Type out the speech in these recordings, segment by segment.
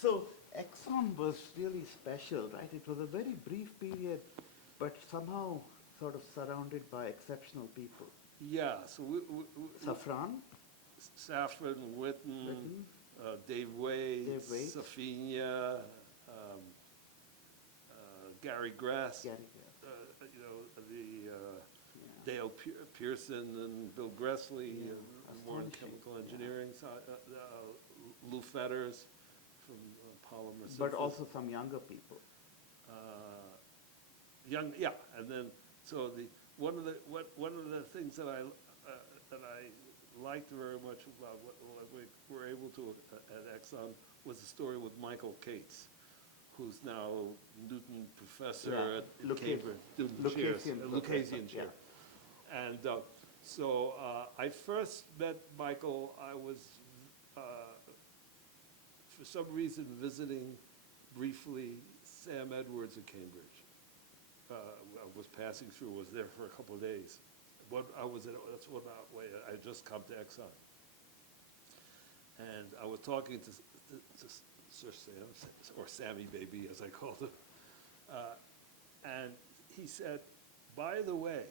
So Exxon was really special, right? It was a very brief period, but somehow sort of surrounded by exceptional people. Yeah, so Safran, Saffron, Witten, Witten, Dave Waits, Dave Waits, Safina, Gary Grass, Gary, the yeah, Dale Pearson and Bill Gressley, yeah, more in astonishing, chemical yeah. engineering. So, Lou Fetters from polymer But synthesis. also some younger people. Uh, Young, yeah, and then so one of the things that I liked very much about what we were able to at Exxon was the story with Michael Cates, who's now Newton professor Yeah, at Cambridge, Newton chairs, Lucasian professor, Lucasian yeah. chair. And so I first met Michael, I was, uh, for some reason, visiting briefly Sam Edwards at Cambridge. I was passing through, was there for a couple of days. That's one way I had just come to Exxon. And I was talking to Sir Sam, or Sammy Baby as I called him. And he said, by the way,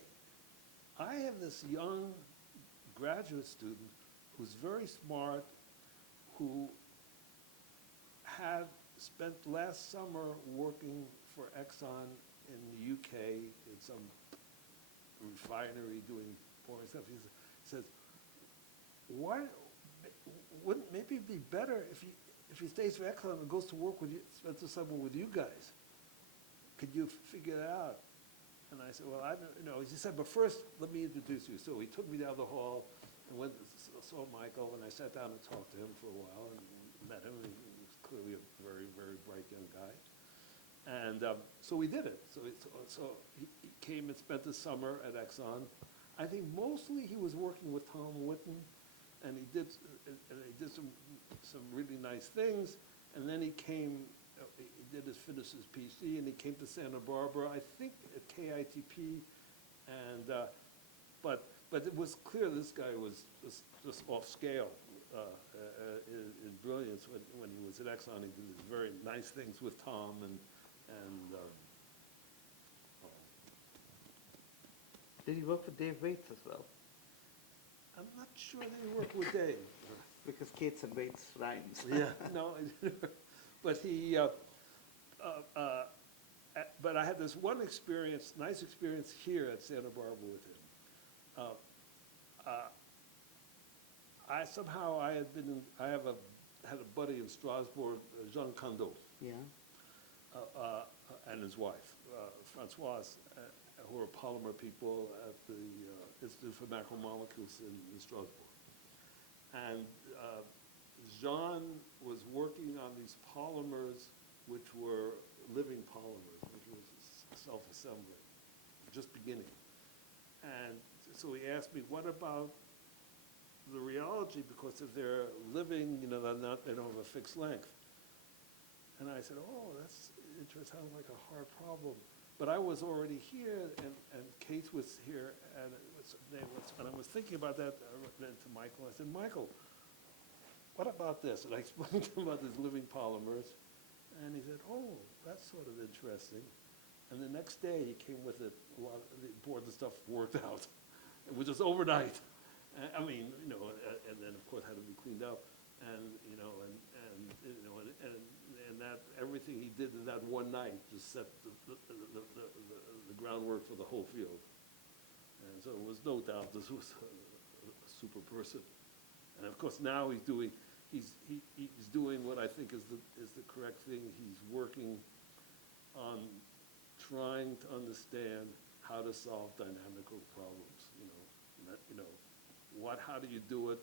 I have this young graduate student who's very smart, who had spent last summer working for Exxon in the UK in some refinery doing boring stuff. He says, why wouldn't maybe it'd be better if he stays for Exxon and goes to work with you, spends the summer with you guys? Could you figure it out? And I said, well, I don't, he said, but first, let me introduce you. So he took me down the hall and saw Michael, and I sat down and talked to him for a while and met him. He was clearly a very, very bright young guy. And so we did it. So he came and spent the summer at Exxon. I think mostly he was working with Tom Witten, and he did some really nice things. And then he came, finished his PhD, and he came to Santa Barbara, I think at KITP, and but it was clear this guy was just off scale in brilliance when he was at Exxon. He did these very nice things with Tom and Did he work for Dave Waits as well? I'm not sure that he worked with Dave. Because Cates and Waits rhymes. Yeah, no, but he. But I had this one experience, nice experience here at Santa Barbara with him. I had a buddy in Strasbourg, Jean Condot, Yeah. and his wife, Francoise, who are polymer people at the Institute for Macromolecules in Strasbourg. And Jean was working on these polymers, which were living polymers, which was self-assembly, just beginning. And so he asked me, what about the rheology? Because if they're living, they don't have a fixed length. And I said, oh, that's interesting, sounds like a hard problem. But I was already here, and Kate was here, and I was thinking about that. I went to Michael. I said, Michael, what about this? And I explained to him about these living polymers, and he said, oh, that's sort of interesting. And the next day, he came with a lot of the important stuff worked out, which was overnight. And then of course had to be cleaned up, and that everything he did in that one night just set the groundwork for the whole field. And so it was no doubt this was a super person. And of course now he's doing what I think is the correct thing. He's working on trying to understand how to solve dynamical problems. How do you do it,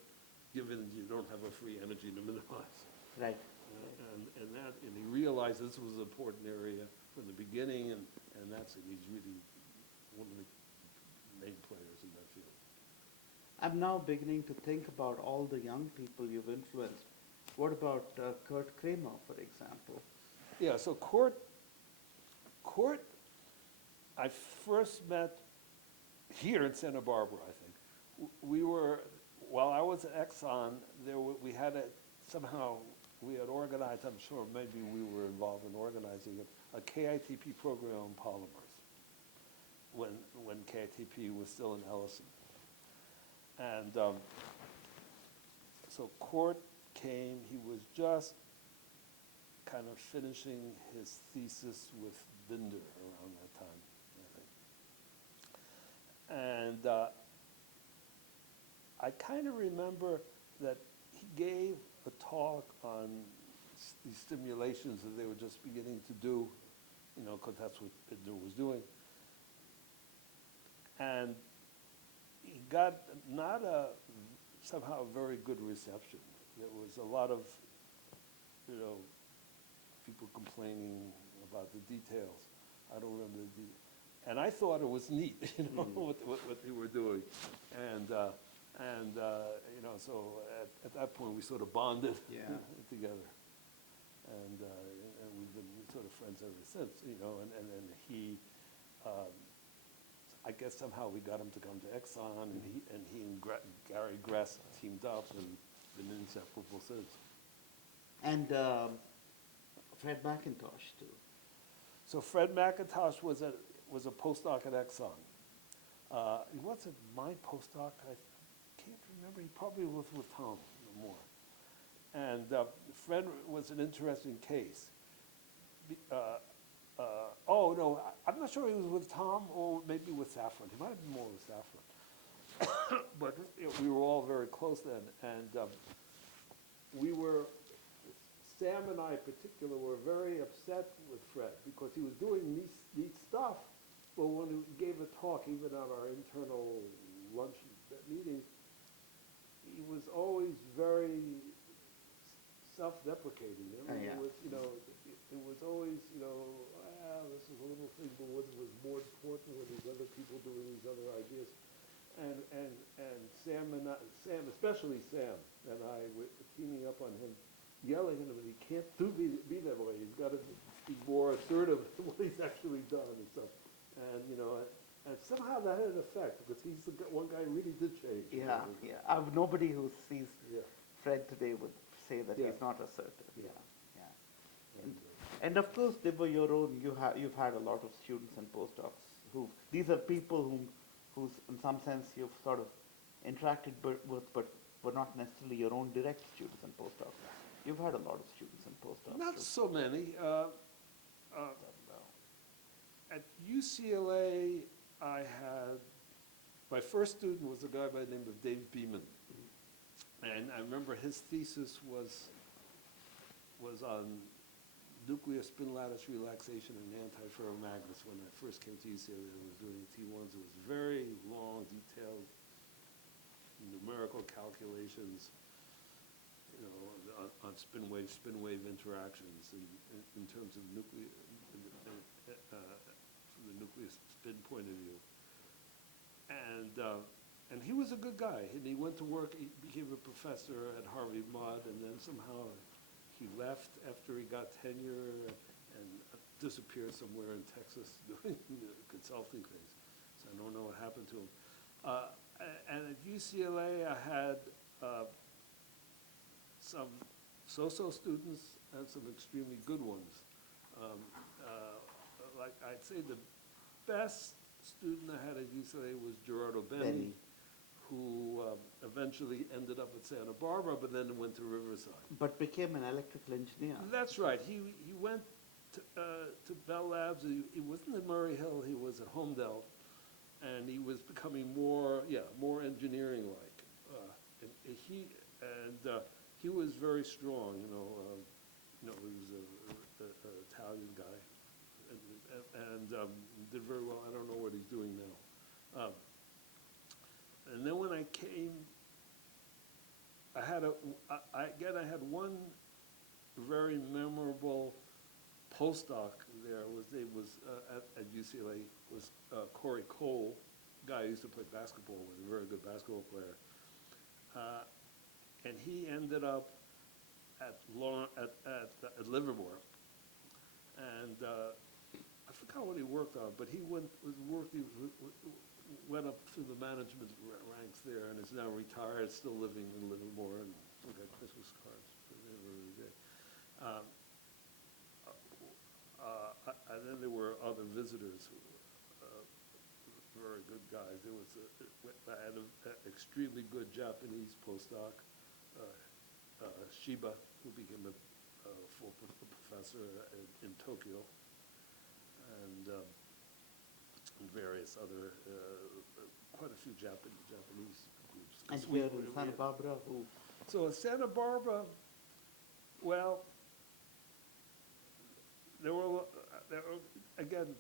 given you don't have a free energy to minimize? Right. And he realized this was an important area from the beginning, and he's really one of the main players in that field. I'm now beginning to think about all the young people you've influenced. What about Kurt Kramer, for example? Yeah, so Kurt, I first met here in Santa Barbara, I think. We were, while I was at Exxon, we had to somehow we had organized, I'm sure maybe we were involved in organizing it, a KITP program on polymers when KITP was still in Ellison. And so Court came, he was just kind of finishing his thesis with Binder around that time, I think. And I kind of remember that he gave a talk on these stimulations that they were just beginning to do, you know, because that's what Binder was doing. And he got not somehow a very good reception. There was a lot of, you know, people complaining about the details. I don't remember the details. And I thought it was neat, you know, what they were doing. And you know, so at that point, we sort of bonded together. And we've been sort of friends ever since, you know, and he, I guess somehow we got him to come to Exxon, and he and Gary Gress teamed up and been inseparable since. And Fred McIntosh too. So Fred McIntosh was a postdoc at Exxon. He wasn't my postdoc. I can't remember. He probably was with Tom more. And Fred was an interesting case. Oh, no, I'm not sure he was with Tom or maybe with Safran. He might have been more with Safran. But you know, we were all very close then. And we were, Sam and I in particular, were very upset with Fred because he was doing neat stuff. But when he gave a talk, even at our internal lunch meeting, he was always very self-deprecating. I mean, it was, you know, it was always, you know, this is a little thing, but what was more important were these other people doing these other ideas. And Sam, especially Sam and I were teaming up on him, yelling at him, and he can't be that way. He's got to be more assertive in what he's actually done and stuff. And, you know, and somehow that had an effect, because he's the one guy who really did change. Yeah, yeah. Nobody who sees Fred today would say that he's not assertive. Yeah, yeah. And of course, they were your own. You've had a lot of students and postdocs who. These are people who's in some sense you've sort of interacted with, but were not necessarily your own direct students and postdocs. You've had a lot of students and postdocs. Not so many. At UCLA, I had, my first student was a guy by the name of Dave Beeman. And I remember his thesis was on nuclear spin lattice relaxation and antiferromagnets. When I first came to UCLA, I was doing T1s. It was very long, detailed numerical calculations, you know, on spin wave interactions in terms of nuclear, from the nuclear spin point of view. And he was a good guy, and he went to work, he became a professor at Harvey Mudd, and then somehow he left after he got tenure and disappeared somewhere in Texas doing consulting things. So I don't know what happened to him. And at UCLA, I had some so-so students and some extremely good ones. Like I'd say the best student I had at UCLA was Gerardo Benny, who eventually ended up at Santa Barbara, but then went to Riverside. But became an electrical engineer. That's right. He went to Bell Labs. He wasn't at Murray Hill. He was at Homedale, and he was becoming more engineering-like. He was very strong. You know, he was an Italian guy, and did very well. I don't know what he's doing now. And then when I came, I had one very memorable postdoc there. At UCLA was Corey Cole, a guy I used to play basketball with, a very good basketball player. And he ended up at Livermore, and I forgot what he worked on, but he went up through the management ranks there, and is now retired, still living in Livermore, and we got Christmas cards for the end of the day. Um, and then there were other visitors, who, very good guys. There was I had an extremely good Japanese postdoc, Shiba, who became a full professor in Tokyo, and various other, quite a few Japanese groups. And 'Cause here in Santa Barbara, who? So in Santa Barbara, well, there were, again,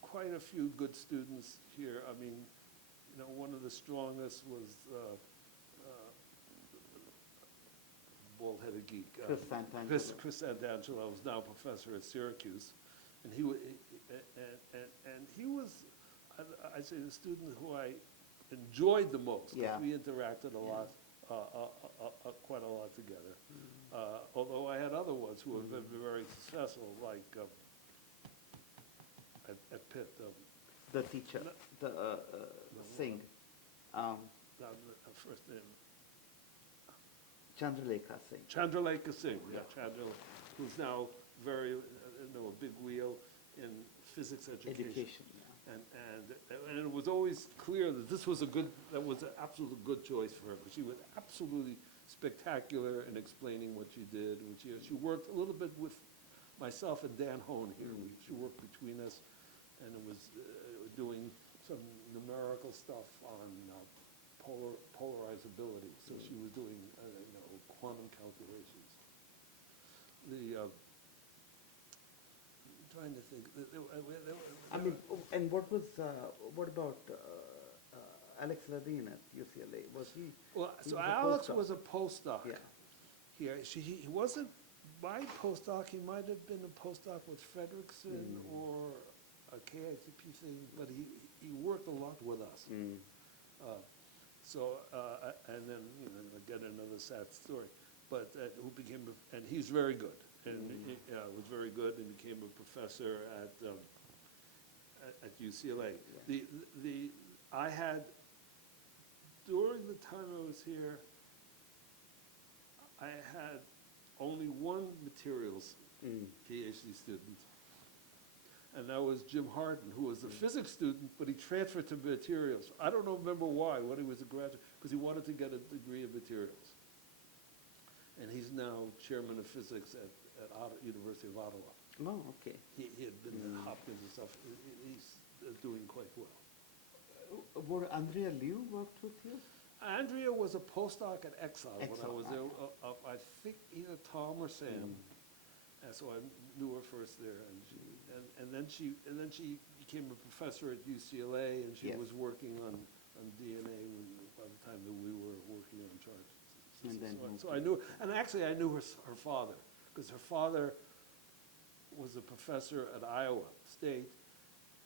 quite a few good students here. I mean, you know, one of the strongest was bald-headed geek. Chris Santangelo. Chris Santangelo was now a professor at Syracuse, and he was, I'd say, the student who I enjoyed the most. 'Cause Yeah. we interacted a lot, quite a lot together. Although I had other ones who have been very successful, like at Pitt. The teacher, Singh, First name. Chandralekha Singh. Chandralekha Singh, yeah, Chandra, who's now very, a big wheel in physics education. Yeah. And it was always clear that that was an absolute good choice for her, because she was absolutely spectacular in explaining what she did. She worked a little bit with myself and Dan Hone here. She worked between us, and it was doing some numerical stuff on polarizability. So she was doing, quantum calculations. I'm trying to think. I mean, and what about Alex Ladine at UCLA? Was he? Well, he so was a Alex postdoc. was a postdoc Yeah. here. He wasn't my postdoc. He might have been a postdoc with Frederickson or a KICP thing, but he worked a lot with us. And then, again, another sad story, but who became, and he's very good, and was very good, and became a professor at UCLA. Yeah. I had, during the time I was here, I had only one materials PhD student, and that was Jim Harden, who was a physics student, but he transferred to materials. I don't remember why, when he was a graduate, because he wanted to get a degree in materials. And he's now chairman of physics at University of Ottawa. Oh, okay. He had been at Hopkins and stuff. He's doing quite well. Were Andrea Liu worked with you? Andrea was a postdoc at Exxon when I Exxon, was there. I think either Tom or Sam. And so I knew her first there, and then she became a professor at UCLA, and she Yes. was working on DNA by the time that we were working on charges. And then So I knew, and actually I knew her father, because her father was a professor at Iowa State,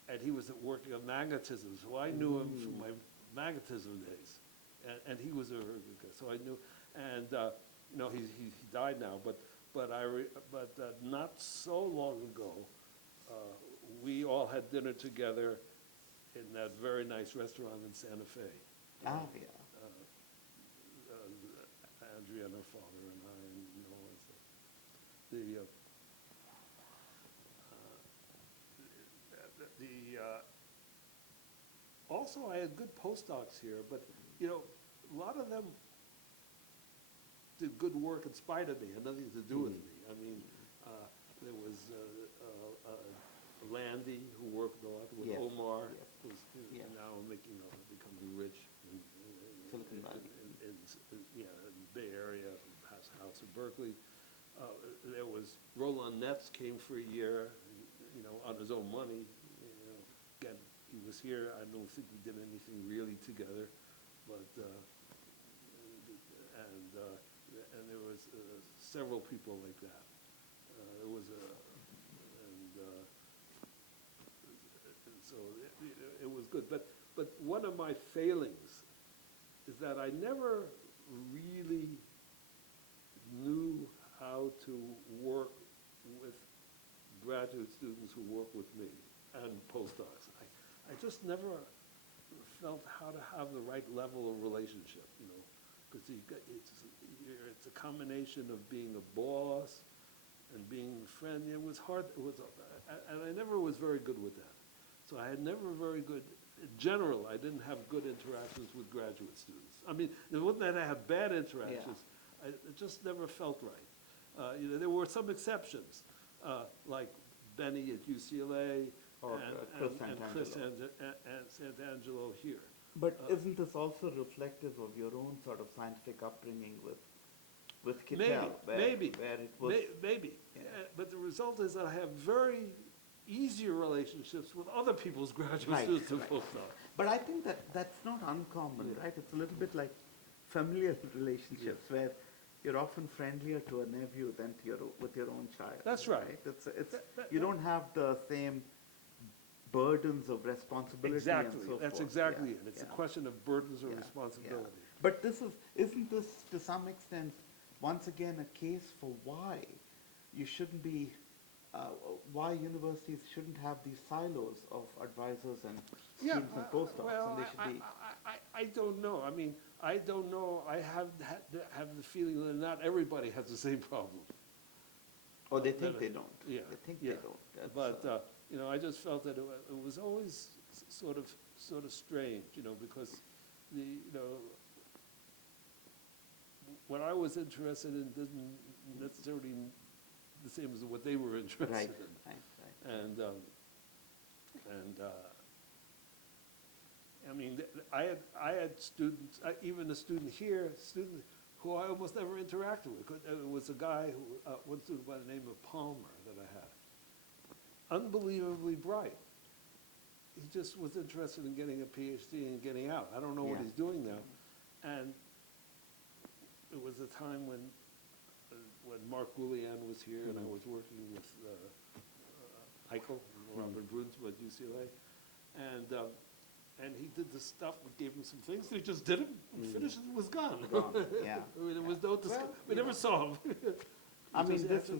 and he was working on magnetism. So I knew him from my magnetism days, and he was a very good guy. So I knew, and he died now, but not so long ago, we all had dinner together in that very nice restaurant in Santa Fe. Yeah. Andrea and her father and I, also I had good postdocs here, but a lot of them did good work in spite of me, had nothing to do with me. I mean, there was Landy, who worked a lot with Yes. Omar, Yes. who's Yes. now becoming rich in Silicon Valley. in the Bay Area, has a house in Berkeley. There was Roland Netz came for a year, on his own money. Again, he was here. I don't think we did anything really together, but and there was several people like that. There was so it was good. But one of my failings is that I never really knew how to work with graduate students who work with me and postdocs. I just never felt how to have the right level of relationship, because it's a combination of being a boss and being friendly. It was hard, and I never was very good with that. So I had never very good, in general, I didn't have good interactions with graduate students. I mean, it wasn't that I had bad interactions, it just never felt right. There were some exceptions, like Benny at UCLA, Or Chris Santangelo. and Santangelo here. But isn't this also reflective of your own sort of scientific upbringing with Kittel? Maybe. Where it was, Maybe. Yeah. But the result is I have very easier relationships with other people's graduate Right, students and right. postdocs. But I think that's not uncommon, right? It's a little bit like familial relationships where you're often friendlier to a nephew than with your own child. That's right. You don't have the same burdens of responsibility Exactly, and so forth. that's exactly Yeah, it. It's a yeah. question of burdens or Yeah, responsibility. yeah. But isn't this to some extent, once again, a case for why you shouldn't be, why universities shouldn't have these silos of advisors and students and postdocs, well, and they should be. I don't know. I mean, I don't know. I have the feeling that not everybody has the same problem. Or they think they don't. Yeah, They think yeah. they don't. That's, But, I just felt that it was always sort of strange, because what I was interested in didn't necessarily the same as what they were interested right, in. right. And I mean, I had students, even a student here, who I almost never interacted with. It was a guy, one student by the name of Palmer that I had. Unbelievably bright. He just was interested in getting a PhD and getting out. I don't know what Yeah. he's doing now. And it was a time when Mark Goulian was here, and I was working with Heichel, Robert Brunsma at UCLA, and he did the stuff. We gave him some things. He just did it, finished it, and was gone. Gone, yeah. I mean, there was no discussion. We never saw him. I mean, Just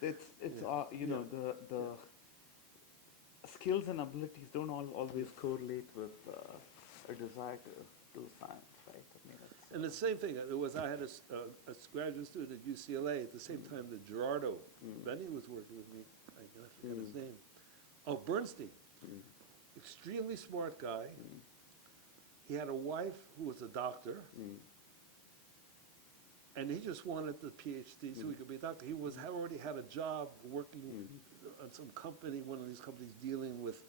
it's the skills and abilities don't always correlate with a desire to do science, right? I mean, And the same thing, I had a graduate student at UCLA at the same time that Gerardo, Benny was working with me, I forget his name. Oh, Bernstein, extremely smart guy. He had a wife who was a doctor, and he just wanted the PhD so he could be a doctor. He already had a job working on some company, one of these companies dealing with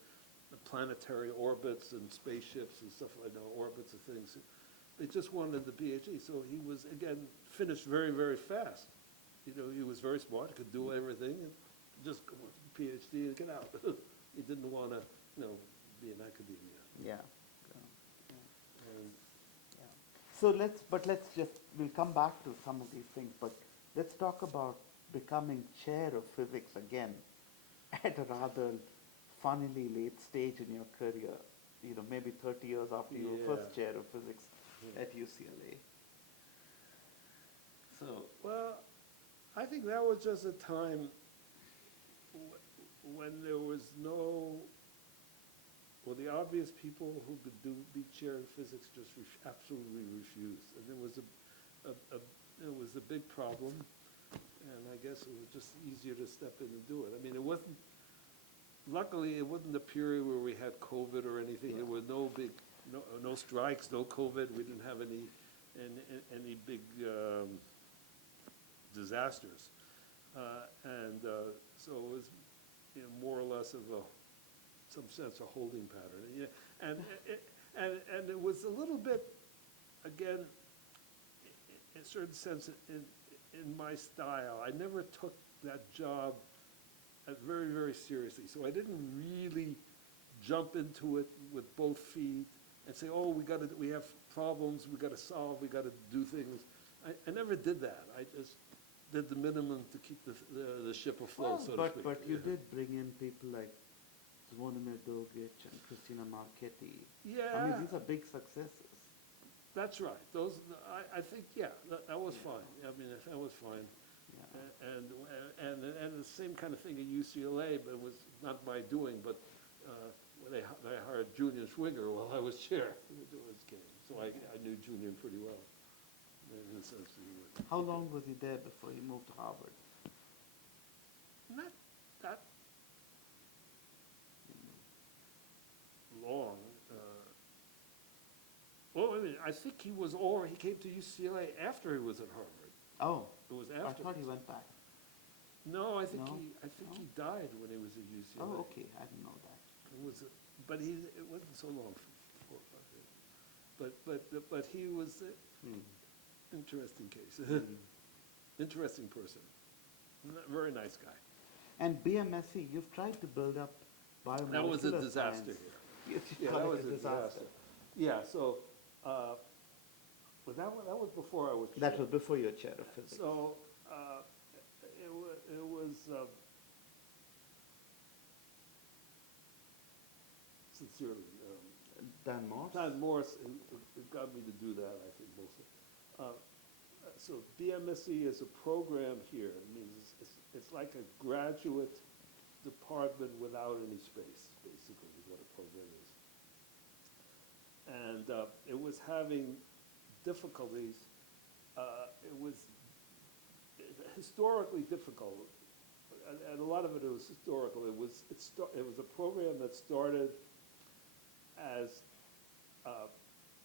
the planetary orbits and spaceships and stuff like that, orbits and things. They just wanted the PhD, so he was, again, finished very, very fast. He was very smart, could do everything, and just go on to the PhD and get out. He didn't want to, be in academia. yeah. And So we'll come back to some of these things, but let's talk about becoming chair of physics again at a rather funnily late stage in your career, maybe 30 years after you were first chair of physics at UCLA. So, well, I think that was just a time when there was the obvious people who could be chair of physics just absolutely refused. And it was a big problem, and I guess it was just easier to step in and do it. I mean, luckily it wasn't a period where we had COVID or anything. There were no strikes, no COVID. We didn't have any big disasters. So it was more or less of some sense of holding pattern. And it was a little bit, again, in a certain sense, in my style. I never took that job very, very seriously. So I didn't really jump into it with both feet and say, oh, we have problems, we got to solve, we got to do things. I never did that. I just did the minimum to keep the ship afloat, so to speak. But you did bring in people like Zvonimir Dogic and Christina Marchetti. Yeah. I mean, these are big successes. That's right. I think, that was fine. I mean, that was fine. Yeah. And the same kind of thing at UCLA, but it was not my doing, but when they hired Julian Schwinger while I was chair to do his game. So I knew Julian pretty well. In the sense that he would. How long was he there before he moved to Harvard? I think he came to UCLA after he was at Harvard. Oh, It was I after. thought he went back. No, I think No? he died when he was at UCLA. Oh, okay, I didn't know that. It was, but it wasn't so long, 4 or 5 years. But he was an interesting case, interesting person, very nice guy. And BMSC, you've tried to build up biomolecular That was a science. disaster here. You Yeah, call that it was a disaster. Yeah, so, but that was before I was chair. That was before your chair of physics. So, it was, sincerely, Dan Morse? Todd Morse who got me to do that, I think, mostly. So BMSC is a program here. It means it's like a graduate department without any space, basically, is what a program is. And it was having difficulties. It was historically difficult, and a lot of it was historical. It was a program that started as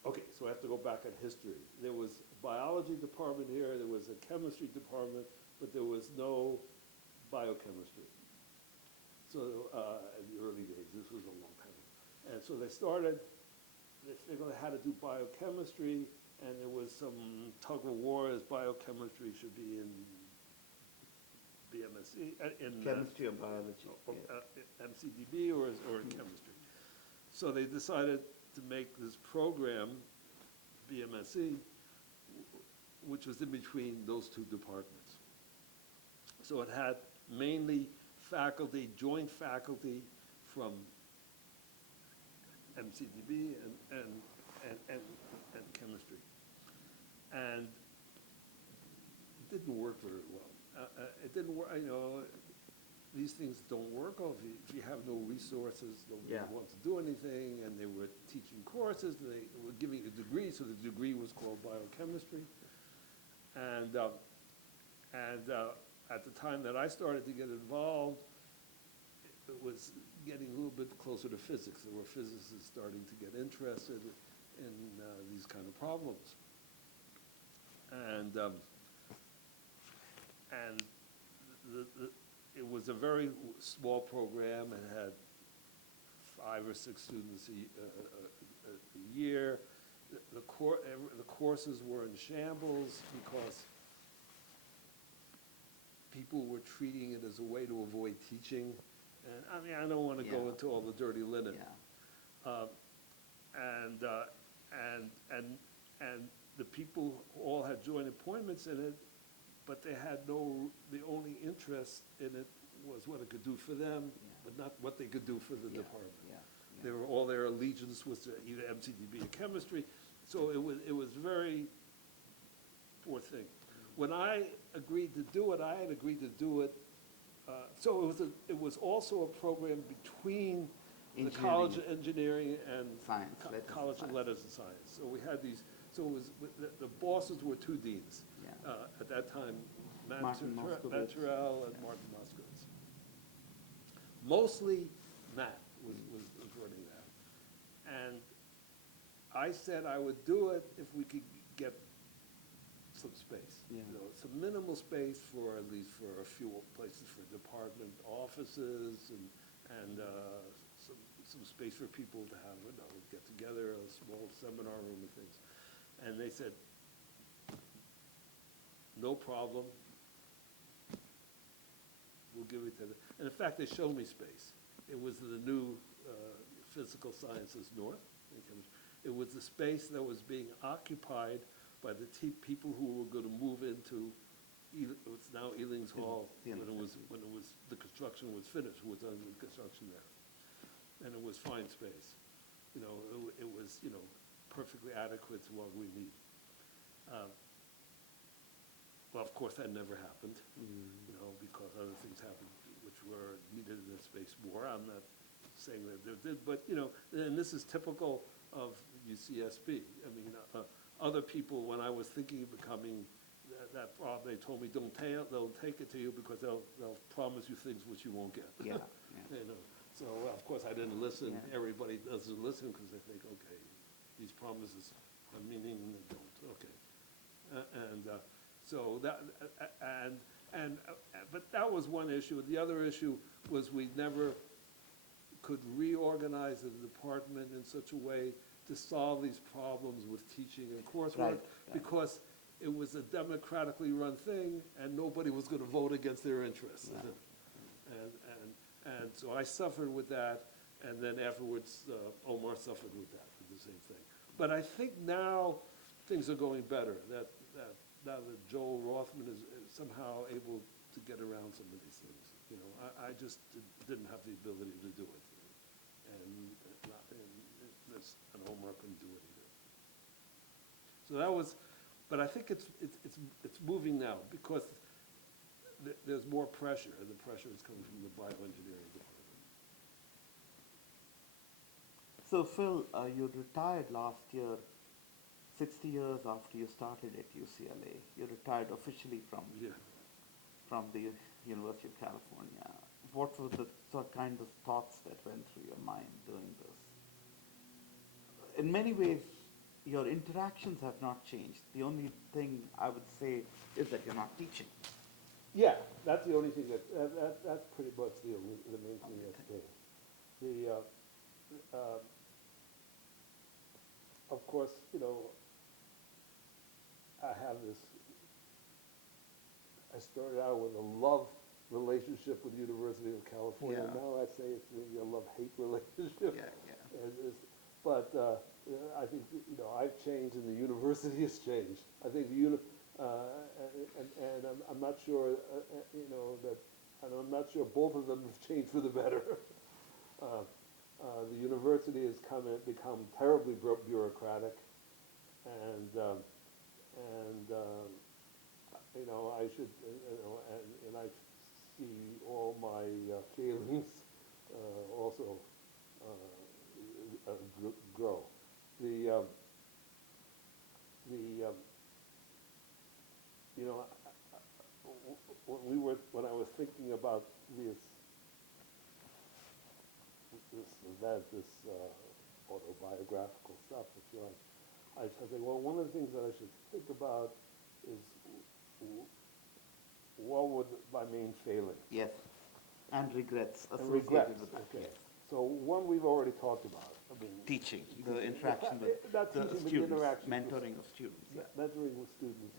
okay, so I have to go back in history. There was a biology department here, there was a chemistry department, but there was no biochemistry. So in the early days, this was a long time ago. And so they figured out how to do biochemistry, and there was some tug of war as biochemistry should be in BMSC, in Chemistry or biology? MCDB or in chemistry. So they decided to make this program, BMSC, which was in between those two departments. So it had mainly faculty, joint faculty from MCDB and chemistry. And it didn't work very well. It didn't work, these things don't work if you have no resources, nobody wants to do anything, and they were teaching courses, they were giving a degree, so the degree was called biochemistry. And at the time that I started to get involved, it was getting a little bit closer to physics. There were physicists starting to get interested in these kind of problems. And it was a very small program. It had 5 or 6 students a year. The courses were in shambles because people were treating it as a way to avoid teaching. And I mean, I don't want to go into all the dirty linen. And the people all had joint appointments in it, but they had the only interest in it was what it could do for them, but not what they could do for the department. They were, all their allegiance was to either MCDB or chemistry, so it was very poor thing. When I agreed to do it, I had agreed to do it, so it was also a program between the College of Engineering and Science, College of Letters and Science. So we had these, so it was, the bosses were 2 deans. At that time, Matt Terrell and Martin Moskowitz. Mostly Matt was running that. And I said I would do it if we could get some space. Some minimal space for, at least for a few places for department offices and some space for people to have, get together, a small seminar room and things. And they said, no problem. We'll give it to them. And in fact, they showed me space. It was the new Physical Sciences North. It was the space that was being occupied by the people who were going to move into what's now Ealing's Hall when the construction was finished, who was under construction there. And it was fine space. It was perfectly adequate to what we need. Well, of course, that never happened, because other things happened which were needed in this space more. I'm not saying that there did, but, and this is typical of UCSB. I mean, other people, when I was thinking of becoming that problem, they told me, they'll take it to you because they'll promise you things which you won't get. So, of course, I didn't listen. Everybody doesn't listen because they think, okay, these promises meaning an adult, okay. And so that, but that was one issue. The other issue was we never could reorganize the department in such a way to solve these problems with teaching and coursework, Right. because it was a democratically run thing, and nobody was gonna vote against their interests. Right. And so I suffered with that, and then afterwards, Omar suffered with that, with the same thing. But I think now things are going better, that now that Joel Rothman is somehow able to get around some of these things. You know, I just didn't have the ability to do it. And Omar couldn't do it either. So that was, but I think it's moving now, because there's more pressure, and the pressure is coming from the bioengineering department. So Phil, you retired last year, 60 years after you started at UCLA. You retired officially from the University of California. What were the kind of thoughts that went through your mind doing this? In many ways, your interactions have not changed. The only thing I would say is that you're not teaching. Yeah, that's the only thing that's pretty much the main thing that's changed. Of course, you know, I started out with a love relationship with the University of California. Yeah. Now I'd say it's maybe a love-hate relationship. Yeah. But I think, you know, I've changed and the university has changed. I think I'm not sure, you know, and I'm not sure both of them have changed for the better. The university has become terribly bureaucratic, and you know, I should, you know, and I see all my failings also grow. You know, when I was thinking about this event, this autobiographical stuff, if you like, I said, well, one of the things that I should think about is what were my main failings? Yes. And regrets And associated regrets, with that. okay. Yes. So one we've already talked about. I mean, Teaching, the interaction with not the teaching, but the students, interaction mentoring of students. Yeah. mentoring with students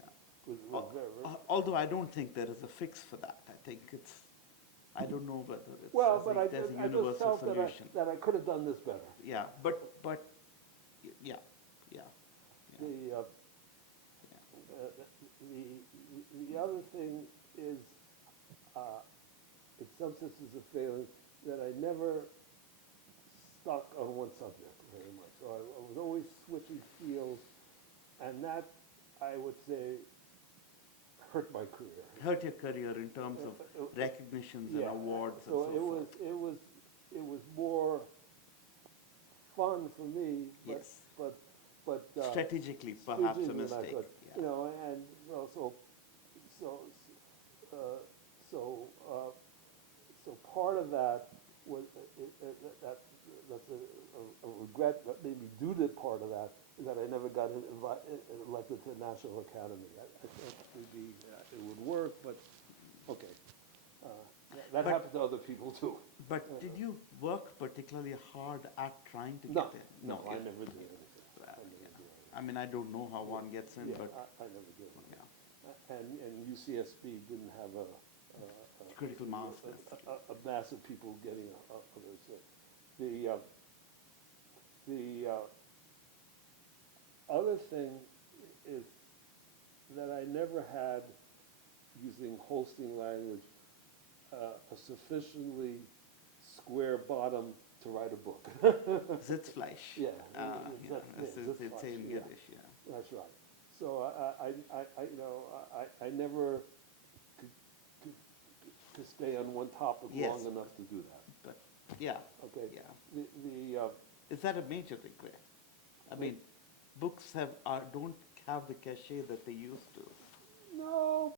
was very. Although I don't think there is a fix for that. I think I don't know whether it's Well, but there's a I just universal felt solution. that I could have done this better. Yeah, but yeah. The the other thing is, in some sense, is a failing that I never stuck on one subject very much. So I was always switching fields, and that, I would say, hurt my career. Hurt your career in terms of recognitions and awards and so so forth. it was more fun for me, Yes. but Strategically, perhaps a strategically not mistake. good. Yeah. You know, and so part of that was that's a regret that made me do that. Part of that is that I never got elected to the National Academy. I thought maybe it would work, but okay. That happened to other people too. But did you work particularly hard at trying to No, get in? no, I Okay. never did anything. I mean, I don't know how one gets in, Yeah, but I never did. yeah. And UCSB didn't have Critical mass. a mass of people getting others. The other thing is that I never had, using Holstein language, a sufficiently square bottom to write a book. Sitzfleisch. Yeah. It's in Sitzfleisch, Yiddish, yeah. That's right. So I never could stay on one topic Yes. long enough to do that. But, yeah. Okay. Yeah. Is that a major regret? I mean, books don't have the cachet that they used to. No,